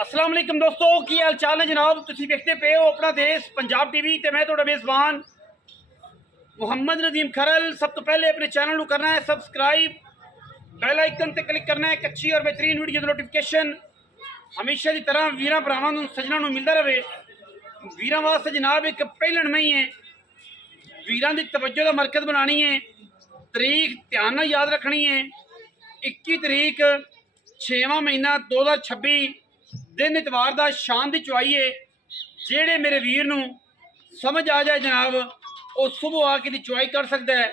अस्सलाम वालेकुम दोस्तों की हाल चाल है जनाब। तुसीं देखते पे हो अपना देश पंजाब टीवी ते मैं तुहाडा मेज़बान मुहम्मद नदीम खरल। सब तो पहले अपने चैनल को करना है सबसक्राइब, बैल आइकन ते क्लिक करना है। एक अच्छी और बेहतरीन वीडियो नोटिफिकेशन हमेशा की तरह वीरां भरावां नूं सजना नूं मिलता रहे। वीरां वास्ते जनाब एक पहलण नहीं है, वीरां दी तवज्जो दा मरकज़ बनानी है। तरीक ध्यान नाल याद रखनी है, 21 तरीक 6वां महीना 2026 दिन इतवार का शाम की चुवाई है। जेड़े मेरे वीर नूं समझ आ जाए जनाब वो सुबह आके दी चुवाई कर सकता है।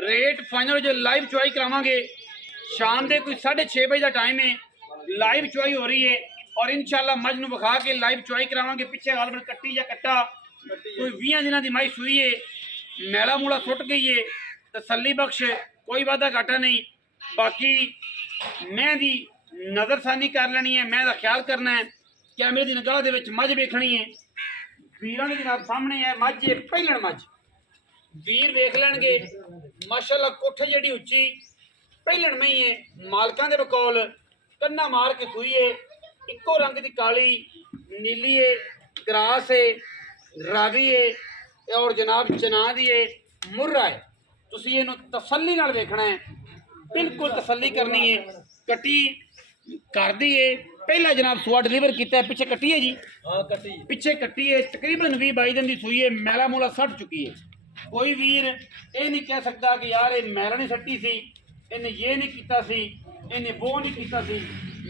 रेट फाइनल जो लाइव चुवाई करावांगे शाम के कोई 6:30 बजे का टाइम है। लाइव चुवाई हो रही है और इंशाल्लाह मज नूं विखा के लाइव चुवाई करावांगे। पिछे गालबन कट्टी या कट्टा कोई 20 दिनों की माई सूई है, मैला मूला सुट गई है, तसल्ली बख्श, कोई वादा घाटा नहीं। बाकी मैं दी नज़रसानी कर लेनी है, मैं दा ख्याल करना है। कैमरे की निगाह दे विच मझ वेखनी है। वीरां दे जनाब सामने है मझ, है पहलण मझ। वीर वेख लैणगे माशाअल्लाह कोठ जिहड़ी उच्ची पहलण मई है। मालकां दे बकौल कन्ना मार के सूई है, इक्को रंग की काली नीली है, ग्रास है, रावी है और जनाब चना दी है, मुर्रा है। तुसीं इहनूं तसल्ली नाल वेखना है, बिल्कुल तसल्ली करनी है। कट्टी कर दी है, पहला जनाब सुआ डिलीवर किया है। पिछे कट्टी है जी, हाँ कट्टी, पिछे कट्टी है। तकरीबन 20-22 दिन की सूई है, मैला मूला सट चुकी है। कोई वीर ये नहीं कह सकता कि यार ये मैला नहीं सट्टी सी, इन्हें ये नहीं किया सी, इन्हें वो नहीं किया सी।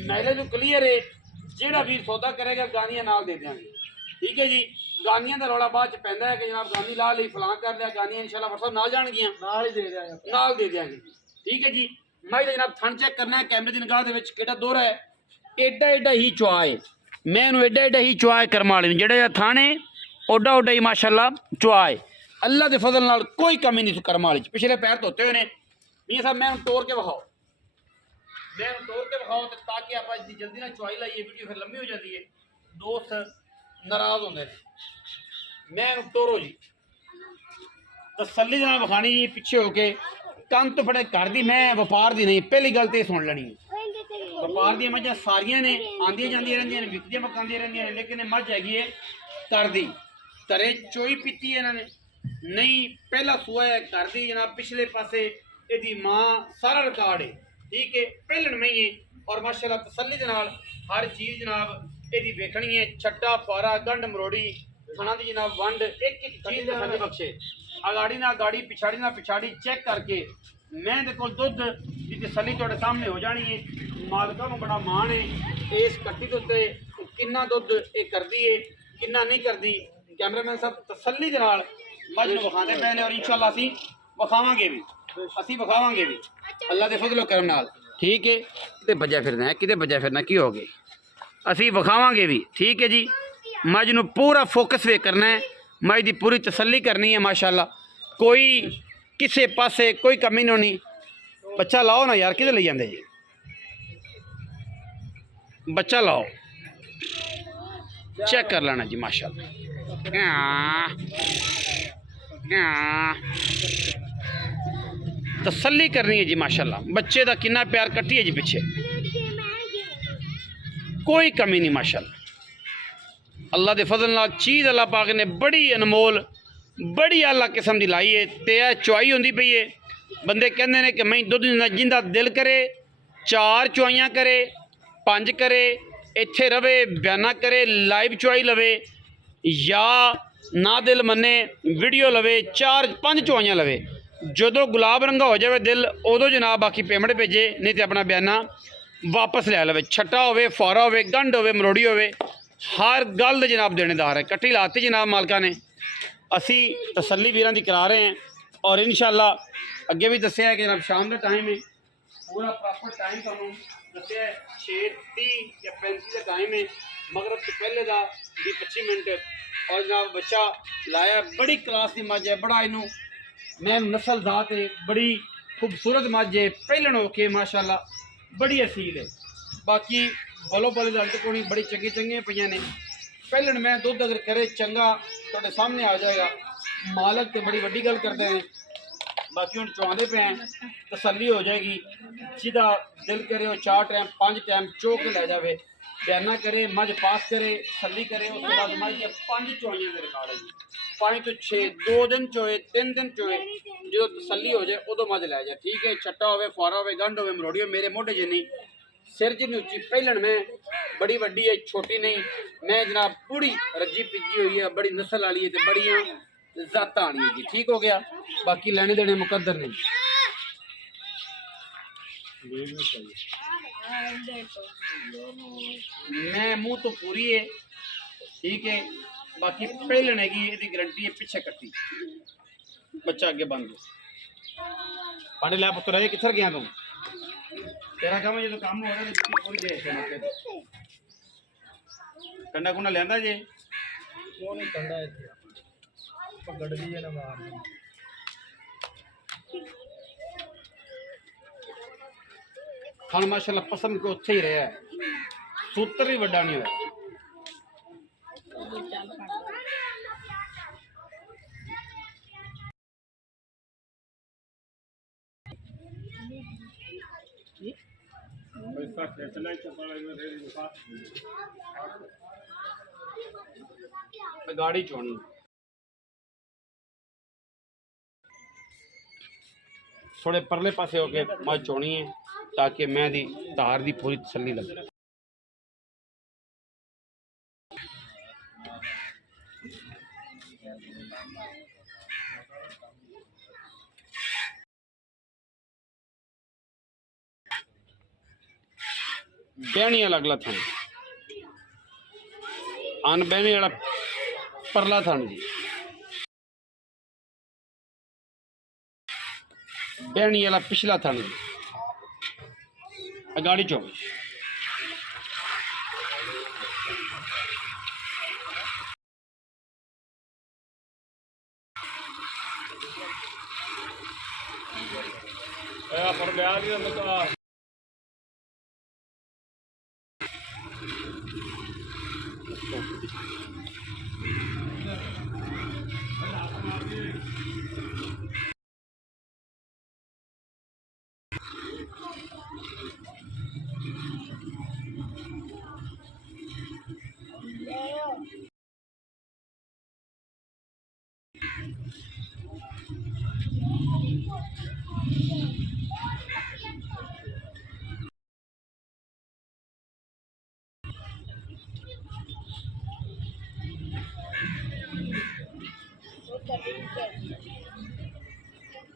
मैले तो क्लीयर है। जेड़ा वीर सौदा करेगा गानियां नाल दे देंगे, ठीक है जी। गानियां का रौला बाद पैंदा है कि जनाब गानी ला ली, फलां कर लिया, गानियां इंशाल्लाह व्हाट्सएप नाल जाणगियां, नाल ही दे देंगे, नाल दे देंगे, ठीक है जी। मैं जनाब थन चेक करना है, कैमरे की निगाह दे विच किहड़ा दोहरा है। एडा एडा ही चुआ है, मैं इहनूं एडा एडा ही चुआ है करमा वाले जेड़ा थाने ओडा ओडा ही माशाअल्लाह चुआ है। अल्लाह के फजल नाल कोई कमी नहीं करमा वाली। पिछले पैर धोते हुए ने मियां साहब, मैं तोड़ के विखाओ, मैं तोड़ के विखाओ ताकि आप जल्दी ना चुआई लाइए, वीडियो फिर लंबी हो जाती है, दोस्त नाराज होंगे ने। मैं तोड़ो जी, तसल्ली नाल विखानी जी, पिछे होके कंन तो फटे घर दी, मैं व्यापार दी नहीं। पहली गल तो सुन लेनी है, व्यापार दी मझां सारियां ने आंदियां जांदियां रहिंदियां ने, विकदियां मकांदियां रहिंदियां ने, लेकिन मझ हैगी है घर दी। घरे चोई पीती है इन्होंने नहीं, पहला सूआ है घर दी जनाब। पिछले पासे यदी मां सारा रिकॉर्ड है, ठीक है, पहलण में ही है और माशाअल्लाह तसल्ली दे नाल हर चीज़ जनाब यदी वेखनी है। छट्टा फारा गंढ मरोड़ी थाना की जनाब वंड एक एक चीज़ तसल्ली बख्शे। अगाड़ी ना अगाड़ी, पिछाड़ी ना पिछाड़ी चेक करके मैं दे कोल दुध की तसल्ली तुहाडे सामने हो जानी है। मालका को बड़ा मान है इस कट्टी के उत्ते किन्ना दुध ये करदी है किन्ना नहीं करदी। कैमरामैन साहब तसल्ली दे नाल मझ नूं विखांदे पए ने और इंशाअल्लाह असीं विखावांगे भी, असीं विखावांगे भी अल्लाह के फजलो करम नाल, ठीक है। किते बजा फिरना है, किते बजा फिरना की हो गई, असीं विखावांगे भी, ठीक है जी। मझ नूं पूरा फोकस वे करना है, मझ दी पूरी तसल्ली करनी है माशाअल्लाह। कोई किसी पासे कोई कमी नहीं। बच्चा लाओ ना यार, किधर ले जाते जी, बच्चा लाओ, चेक कर लेना जी माशाअल्लाह। तसल्ली करनी है जी माशाअल्लाह। बच्चे का कितना प्यार कट्टी है जी, पिछे कोई कमी नहीं माशाअल्लाह। अल्लाह के फजल नाल चीज़ अल्लाह पाक ने बड़ी अनमोल बड़ी आला किस्म की लाई है। तो यह चुआई होंदी पई है। बंदे कहते हैं कि मैं दुध जिंदा दिल करे 4 चुआइयाँ करे 5 करे, इत्थे रवे बयाना करे, लाइव चुआई लवे या ना दिल मने वीडियो लवे 4-5 चुआइयाँ लवे। जो गुलाब रंगा हो जाए दिल उदों जनाब बाकी पेमेंट भेजे, नहीं तो अपना बयाना वापस लै लवे। छट्टा होवे, फारा होवे, गंढ होवे, मरोड़ी होवे, हर गल दे जनाब देनेदार है। कट्टी लाती जनाब मालका ने, असी तसल्ली वीरां दी करा रहे हैं और इंशाअल्लाह अगे भी दस्या है कि जनाब शाम का टाइम है, पूरा प्रॉपर टाइम तुहानूं दस्या है 6:30 या 35 का टाइम है। मगरब तो पहले का 20-25 मिनट और जनाब बच्चा लाया, बड़ी क्लास की मझ है, बड़ा इनू मैं नस्ल जात है, बड़ी खूबसूरत मझ है, पहलण होके माशाअल्लाह बड़ी असील है। बाकी बोलो बोले अंत को नहीं, बड़ी चंगी चंगियां पईयां ने। पहलण में दुध अगर करे चंगा तुहाडे सामने आ जाएगा। मालक तो बड़ी वड्डी गल करते हैं। बाकी हम चुआते पे हैं, तसल्ली हो जाएगी। जिदा दिल करे 4 टाइम 5 टाइम चो के लै जाए, ਬਿਆਨਾ ਕਰੇ, ਮੱਝ ਪਾਸ ਕਰੇ, ਤਸੱਲੀ ਕਰੇ। ਉਸ ਤੋਂ ਬਾਅਦ ਮੱਝ ਦੀਆਂ 5 ਚੋਈਆਂ ਦੇ ਰਿਕਾਰਡ ਹੈ ਜੀ। 5 ਤੋਂ 6 2 ਦਿਨ ਚੋਏ, 3 ਦਿਨ ਚੋਏ, ਜਦੋਂ ਤਸੱਲੀ ਹੋ ਜਾਏ ਉਦੋਂ ਮੱਝ ਲੈ ਜਾ। ਠੀਕ ਹੈ, ਛੱਟਾ ਹੋਵੇ, ਫੁਆਰਾ ਹੋਵੇ, ਗੰਢ ਹੋਵੇ, ਮਰੋੜੀ ਹੋਵੇ, ਮੇਰੇ ਮੋਢੇ ਜਿੰਨੀ, ਸਿਰ ਜਿੰਨੀ ਉੱਚੀ। ਪਹਿਲਣ ਮੈਂ बड़ी वड्डी है, छोटी नहीं। मैं जनाब पूरी रज्जी पिज्जी हुई है, बड़ी नस्ल वाली है, तो बड़िया जात आनी है जी। ठीक हो गया, बाकी लेने देने मुकद्दर नहीं। मैं मुंह तो पूरी है, ठीक है, बाकी पहले की यदि गारंटी है, पीछे कट्टी बच्चा आगे बन गया। पानी ला पुत्र है, किधर गया तुम? तेरा काम है जो काम हो रहा है पूरी दे कंडा कुंडा लेंदा जे वो नहीं कंडा है गड़ दी है ना मार खान माशाल्लाह पसंद को उत्थे ही रहा है, सूत्र भी बड़ा नहीं हुआ। गाड़ी चोनी थोड़े परले पासे होके मझ चोनी है ताकि मैं दी धार दी पूरी तसल्ली लगे। बहनी वाला अगला थान, अन बहनी वाला परला थान जी, बहनी वाला पिछला थान जी। गाड़ी चो पर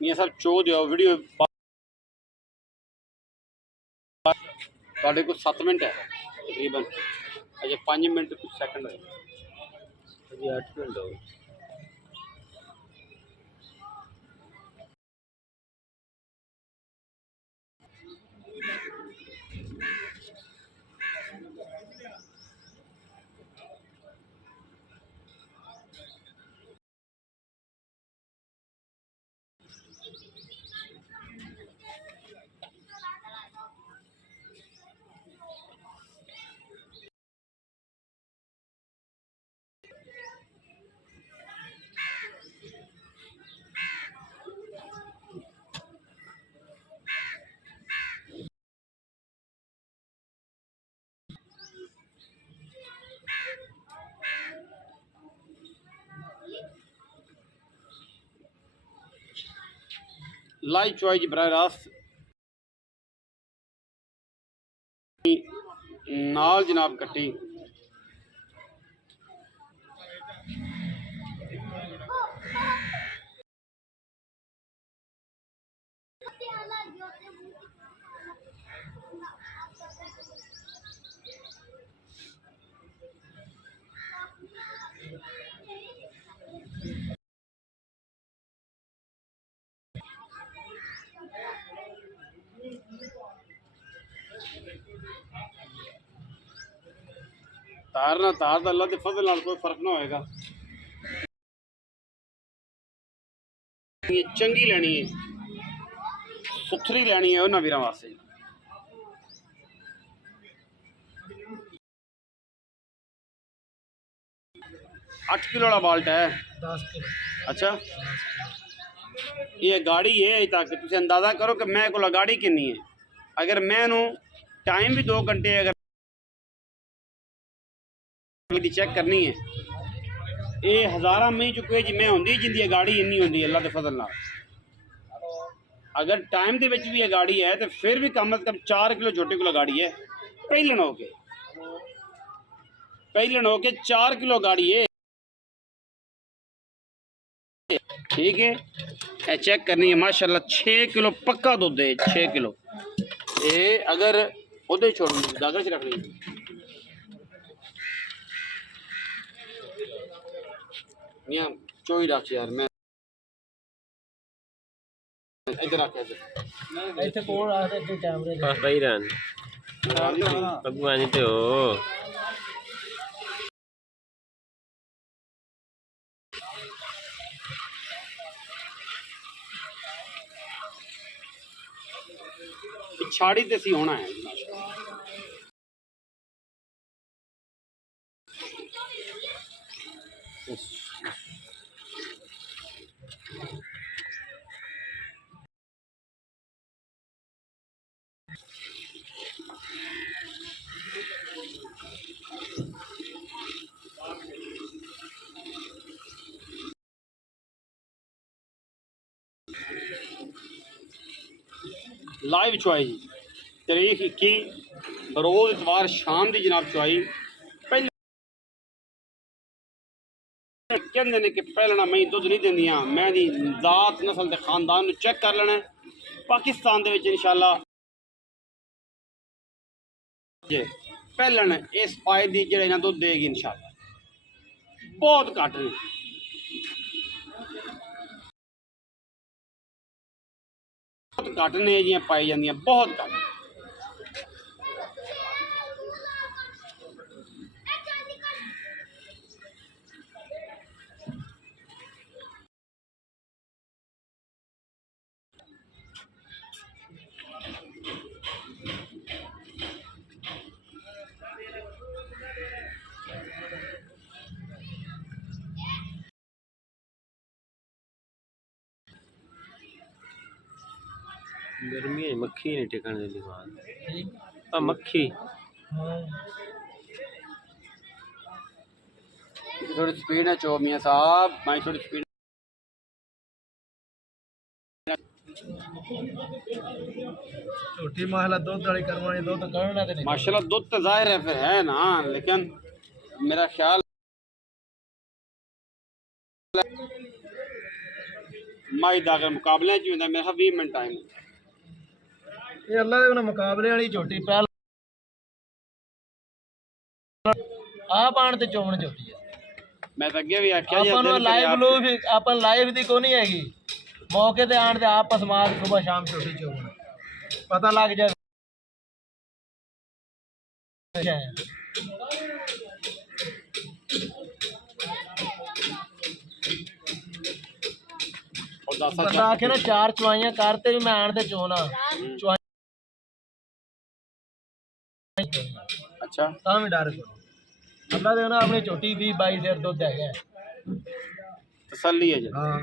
ये सब चो दियो वीडियो को 7 मिनट है तकरीबन, अजय 5 मिनट कुछ सेकंड है, अजय 8 मिनट हो। लाई चॉइस बराह रास्त नाल जनाब कट्टी तार ना तार दा अल्लाह दे फजल नाल कोई फर्क ना होएगा। ये चंगी लेनी है, सुथरी लेनी है उन्हां वीरां वास्ते। 8 किलो वाला बाल्ट है, 10 किलो। अच्छा, ये गाड़ी है ताकि तुम अंदाजा करो कि मैं को गाड़ी किन्नी है। अगर मैं टाइम भी 2 घंटे अगर दी चेक करनी है। ये हज़ारा मई चुके जिम्मे होंगी जिंदी गाड़ी इन्नी होंगी अल्लाह के फजल नाल। अगर टाइम के भी ये गाड़ी है तो फिर भी कम अज़ कम 4 किलो छोटे किलो गाड़ी है। पहलन होके 4 किलो गाड़ी है। ठीक है, ये चेक करनी है। माशाल्लाह 6 किलो पक्का दुध है, 6 किलो। ये अगर उधर छोड़नी दागर से रखनी यहाँ चोई रख यार। मैं इधर रख ਇੱਥੇ ਕੋਲ ਆ ਤੇ ਕੈਮਰੇ ਦੇ Pas Bairan. Pagbuhan ito. छाड़ी ते सी होना है। लाइव चुआई जी तारीख 21 रोज़ इतवार शाम की जनाब चुआई। पहले कहते हैं कि पहलना मई दुध नहीं देंदियां। मैं दी जात नस्ल के खानदान चेक कर लेना। पाकिस्तान दे विच इंशाअल्लाह जे पहलन इस पाए दी जेड़े ना दुध देगी इंशाअल्लाह। बहुत घट ने, बहुत घट ने जियां पाई जांदियां, बहुत घट। गर्मी है, मक्खी नहीं टिकने देती वहाँ। मक्खी थोड़ी स्पीड है चो मियां साहब, मैं थोड़ी स्पीड। ਝੋਟੀ ਮਾਹਲਾ ਦੁੱਧ ਵਾਲੀ ਕਰਵਾਣੀ ਦੁੱਧ ਕੱਢਣਾ ਤੇ ਨਹੀਂ। माशाल्लाह दुध तो जाहिर है फिर है ना, लेकिन मेरा ख्याल माई दा अगर मुकाबले च होंदा मेरा 20 मिनट टाइम। ਇਹ ਅੱਲਾ ਦੇ ਉਹਨਾਂ ਮੁਕਾਬਲੇ ਵਾਲੀ ਝੋਟੀ ਪਹਿਲ ਆਪ ਆਣ ਤੇ ਚੋਣ ਝੋਟੀ ਹੈ। मैं तो अगे भी आख्या जी ਆਪਾਂ ਨੂੰ दिल करे ਲਾਈਵ आप- ਲੋ ਵੀ ਆਪਾਂ ਲਾਈਵ ਦੀ ਕੋਈ ਨਹੀਂ ਹੈਗੀ। ਮੌਕੇ ਤੇ ਆਣ ਤੇ ਆਪ ਪਸਮਾਰ ਸਵੇਰ ਸ਼ਾਮ ਝੋਟੀ ਚੋਣ ਪਤਾ ਲੱਗ ਜਾਏ। और दस ਬੰਦਾ ਆਖੇ ਨਾ 4 ਚਵਾਈਆਂ ਕਰਤੇ ਵੀ ਮੈਂ ਆਣ ਤੇ ਚੋਣਾ अच्छा ਤਾਂ ਵੀ ਡਰ ਕੋ ਅੱਲਾ ਦੇ ਨਾ ਆਪਣੀ ਝੋਟੀ 20 22 ਸਿਰ ਦੁੱਧ ਹੈਗਾ। तसल्ली है जी। ਹਾਂ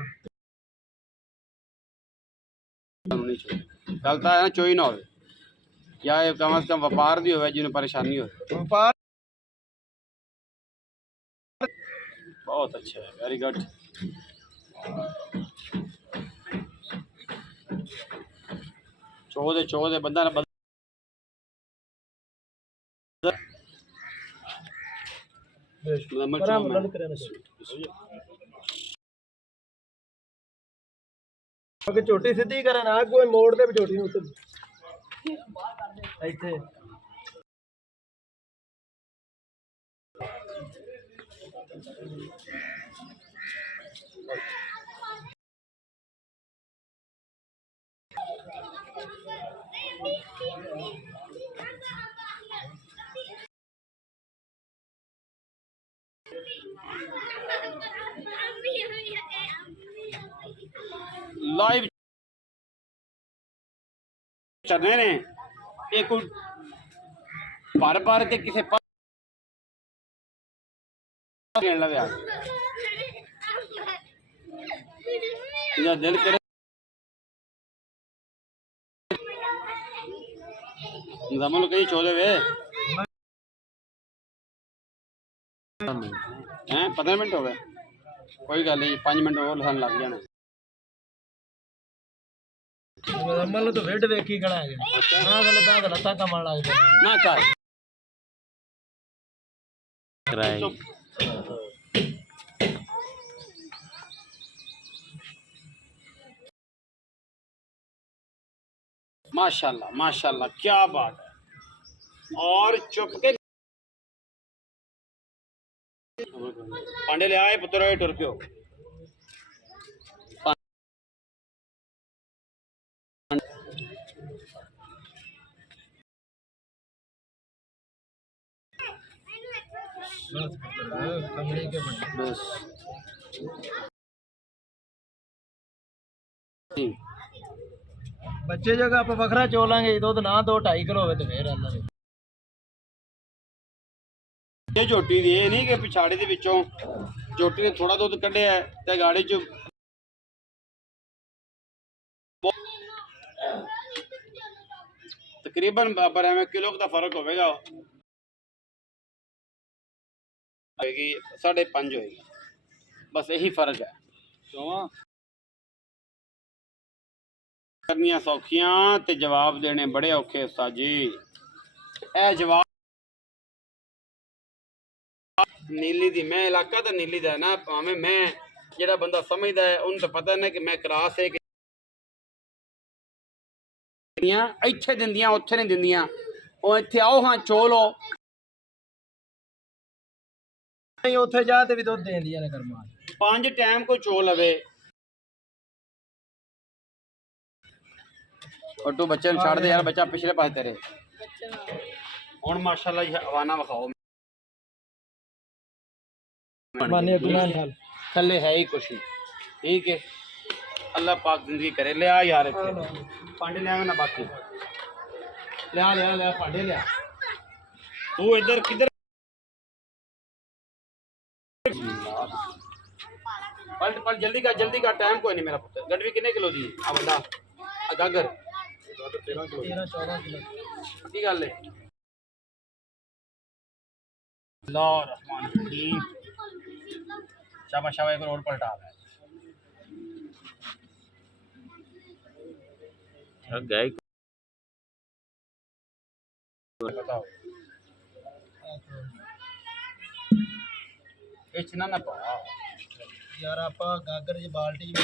गल तो है ना चोई ना हो, या ये कम से कम व्यापार दी हो जिन्हें परेशानी हो। ਵਪਾਰ बहुत अच्छा है, वेरी गुड। चौदह बंदा ना ਪਰਾਂ ਮੁੱਲ ਕਰਿਆ ਨਾ ਅਗੇ ਝੋਟੀ ਸਿੱਧੀ ਕਰੇ ਨਾ ਕੋਈ ਮੋੜ ਦੇ ਵੀ ਝੋਟੀ ਨੂੰ ਉੱਤੇ ਇੱਥੇ लाइव चलने ने ये कोई बार के किसी लगे दिल करे कहीं छोड़े वे हैं 15 मिनट हो गए कोई गल नहीं 5 मिनट और सन लग जाने मुजम्मल तो वेट देखी खड़ा है हां गले पैदा लता कमण लग गया ना कर कराई माशाल्लाह माशाल्लाह क्या बात है और चुप के पांडे ले आए पुत्र टुर पियो कमरे के बने बस बच्चे जगह आप बकरा चोलांगे दुध ना 2-2.5 किलो होवे तो फिर अल्लाह ये झोटी दी ये नहीं कि पिछाड़ी दे विचों झोटी ने थोड़ा दुध कढ़िया है ते गाड़ी च तकरीबन बराबर में किलो का फर्क होगा होगी 5.5 होगी बस यही फर्क है क्यों करनियां सौखियां ते जवाब देने बड़े औखे उस्ताद जी ए जवाब नीली दी मैं इलाका तो नीली दा है ना भावें मैं जेड़ा बंदा समझदा है उन्हें तो पता ना कि मैं क्रास है कि इत्थे दिंदियां उत्थे नहीं दिंदियां ओ इत्थे आओ हां चोलो नहीं उथे जा ते भी दुध देंदियां ने करमा 5 टाइम को चो लवे और तू बच्चे छड़ दे यार बच्चा पिछले पास तेरे हुन माशाल्लाह हवाना विखाओ माने गुमान हाल थल्ले है ही कुछ नहीं ठीक है अल्लाह पाक जिंदगी करे ले आ यार पांडे ले ना बाकी ले पांडे ले तू इधर किधर पलट जल्दी का टाइम कोई नहीं मेरा पुत्र गडवी कितने किलो दी आ बंदा गागर 13-14 किलो की गल है अल्लाह रहमान रहीम शाबाश शाबाश एक और पलटा है गाय बताओ इतना ना पा यार आपा गागर जी बाल्टी में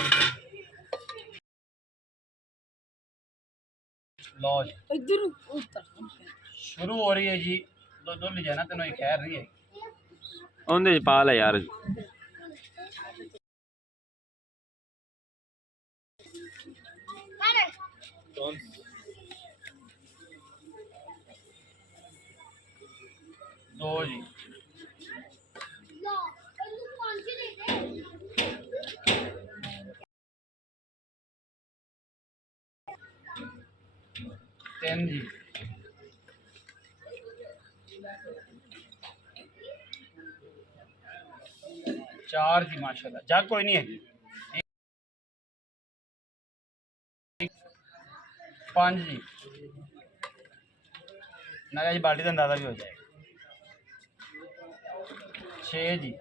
लो इधर शुरू हो रही है जी दो ले जाना तेनों एक खैर रही है ਉਹਦੇ ਚ ਪਾ ਲੈ ਯਾਰ दो जी तीन जी चार जी माशाल्लाह जग कोई नहीं है जी 5 जी ना जी बाल्टी का अंदाजा भी हो जाएगा 6 जी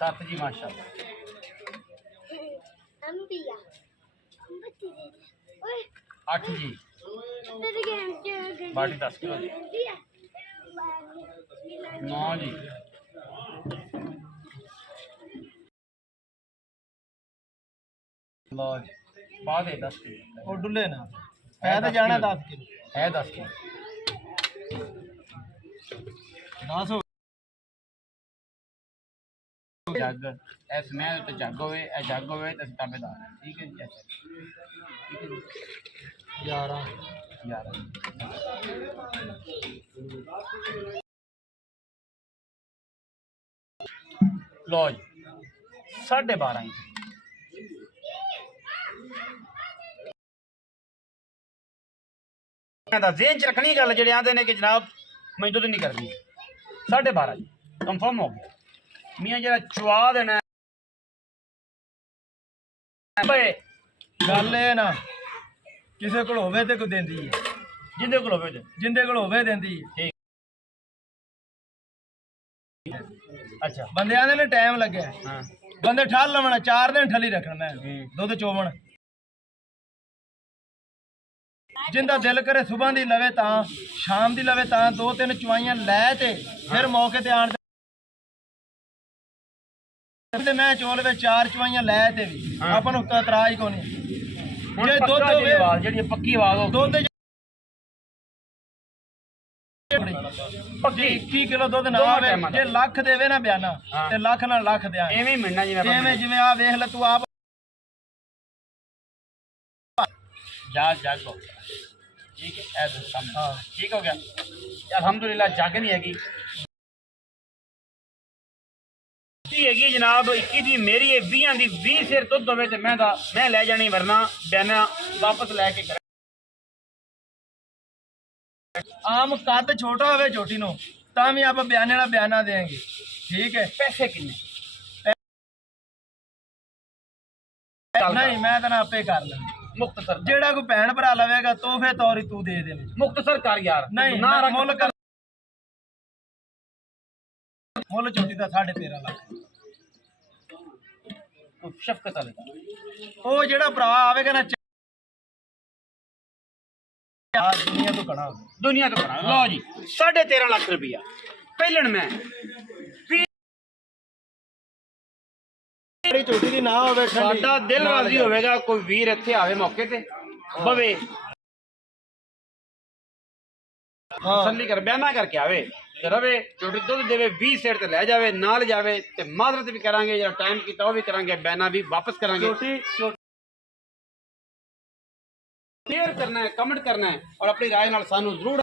7 जी माशाल्लाह 8 जी बाल्टी 10 किलो जी 9 जी लो जी बाद 10 किलो ਉਹ ਡੁੱਲੇ ਨਾ ਹੈ ਤਾਂ ਜਾਣਾ 10 ਕਿਲੋ है 10 किलो 10 ਹੋ जग इस महल तो जग होवे जग होवे तो ताबेदार है ठीक है जी अच्छा ठीक है जी 11 लो जी 12.5 इंच जेन च रखनी गल जेडे आंदे ने कि जनाब मैं दुध नहीं करनी 12.5 जी कंफर्म हो गया मियाँ जरा चुआ देना गल ये ना किसी को होवे ते कोई देंदी है ਜਿੰਦੇ ਕੋਲ ਹੋਵੇ ਤੇ ਜਿੰਦੇ ਕੋਲ ਹੋਵੇ ਦਿੰਦੀ ਹੈ। ਅੱਛਾ ਬੰਦਿਆਂ ਦੇ ਨੇ ਟਾਈਮ ਲੱਗਿਆ, ਹਾਂ ਬੰਦੇ ਠਾਲ ਲਵਣਾ 4 ਦਿਨ ਠੱਲੀ ਰੱਖਣਾ ਮੈਂ ਦੁੱਧ ਚੋਵਣ। ਜਿੰਦਾ ਦਿਲ ਕਰੇ ਸੁਬਾਹ ਦੀ ਲਵੇ ਤਾਂ ਸ਼ਾਮ ਦੀ ਲਵੇ ਤਾਂ 2-3 ਚਵਾਈਆਂ ਲੈ ਤੇ ਫਿਰ ਮੌਕੇ ਤੇ ਆਣ ਤੇ ਮੈਂ ਚੋਲ ਵਿੱਚ 4 ਚਵਾਈਆਂ ਲੈ ਤੇ ਵੀ ਆਪਾਂ ਨੂੰ ਇਤਰਾਜ਼ ਕੋਈ ਨਹੀਂ। ਹੁਣ ਜੇ ਦੁੱਧ ਪੱਕਾ ਹੋਵੇ ਆਵਾਜ਼ ਜਿਹੜੀ ਪੱਕੀ ਆਵਾਜ਼ ਹੋ ਦੁੱਧ ਪੱਕੀ 21 ਕਿਲੋ ਦੁੱਧ ਨਾ ਦੋਵਾਂ ਆਵੇ ਟਾਈਮਾਂ ਦਾ। ਜੇ ਲੱਖ ਦੇਵੇ ਨਾ ਬਿਆਨਾ ਹਾਂ। ਤੇ ਲੱਖ ਨਾਲ ਲੱਖ ਦਿਆਂ ਐਵੇਂ ਹੀ ਮਿਲਣਾ ਜਿਵੇਂ ਆਪਾਂ ਜਿਵੇਂ ਜਿਵੇਂ ਆ ਵੇਖ ਲੈ ਤੂੰ ਆਪ जाग को ठीक है ऐसे सामने ठीक हो गया अल्हम्दुलिल्लाह जग नहीं हैगी हैगी जनाब 21 दी मेरी है 20 दी 20 सिर दुध होवे ते मैं ले जानी वरना बयाना वापस लेके आम कद छोटा होवे छोटी नो ਤਾਂ ਵੀ ਆਪਾਂ ਬਿਆਨੇ ਵਾਲਾ ਬਿਆਨਾ ਦੇਾਂਗੇ। ਠੀਕ ਹੈ पैसे किन्ने ਨਹੀਂ ਮੈਂ ਤਾਂ ਆਪੇ ਕਰ ਲਾਂ मुख्तसर ਜਿਹੜਾ ਕੋਈ ਭੈਣ ਭਰਾ ਲਵੇਗਾ ਤੋਹਫੇ ਤੌਰ ਹੀ ਤੂੰ ਦੇ ਦੇ। मुख्तसर कर यार ਨਹੀਂ ना रख ਮੁੱਲ ਕਰ ਮੁੱਲ ਛੋਟੀ ਦਾ 13.5 ਲੱਖ। शफकत वाले ਉਹ ਜਿਹੜਾ ਭਰਾ ਆਵੇਗਾ ਨਾ ਦੁਨੀਆ ਤੋਂ ਕਣਾ दुनिया तो करा लो जी 13.5 लाख रुपया पहलन में ਜਿਹੜੀ ਛੋਟੀ ਦੀ ਨਾ ਹੋਵੇ ਸਾਡਾ ਦਿਲ ਰਾਜ਼ੀ ਹੋਵੇਗਾ ਕੋਈ ਵੀਰ ਇੱਥੇ ਆਵੇ ਮੌਕੇ ਤੇ ਬਵੇ ਤਸੱਲੀ ਕਰ ਬਿਆਨਾ ਕਰਕੇ ਆਵੇ ਤੇ ਰਵੇ ਛੋਟੀ ਦੁੱਧ ਦੇਵੇ 20 ਸਿਰ ਤੇ ਲੈ ਜਾਵੇ ਨਾਲ ਜਾਵੇ ਤੇ ਮਾਜ਼ਰਤ ਵੀ ਕਰਾਂਗੇ ਜਿਹੜਾ ਟਾਈਮ ਕੀਤਾ ਉਹ ਵੀ ਕਰਾਂਗੇ ਬਿਆਨਾ ਵੀ ਵਾਪਸ ਕਰਾਂਗੇ शेयर करना है कमेंट करना है और अपनी राय नाल सानू जरूर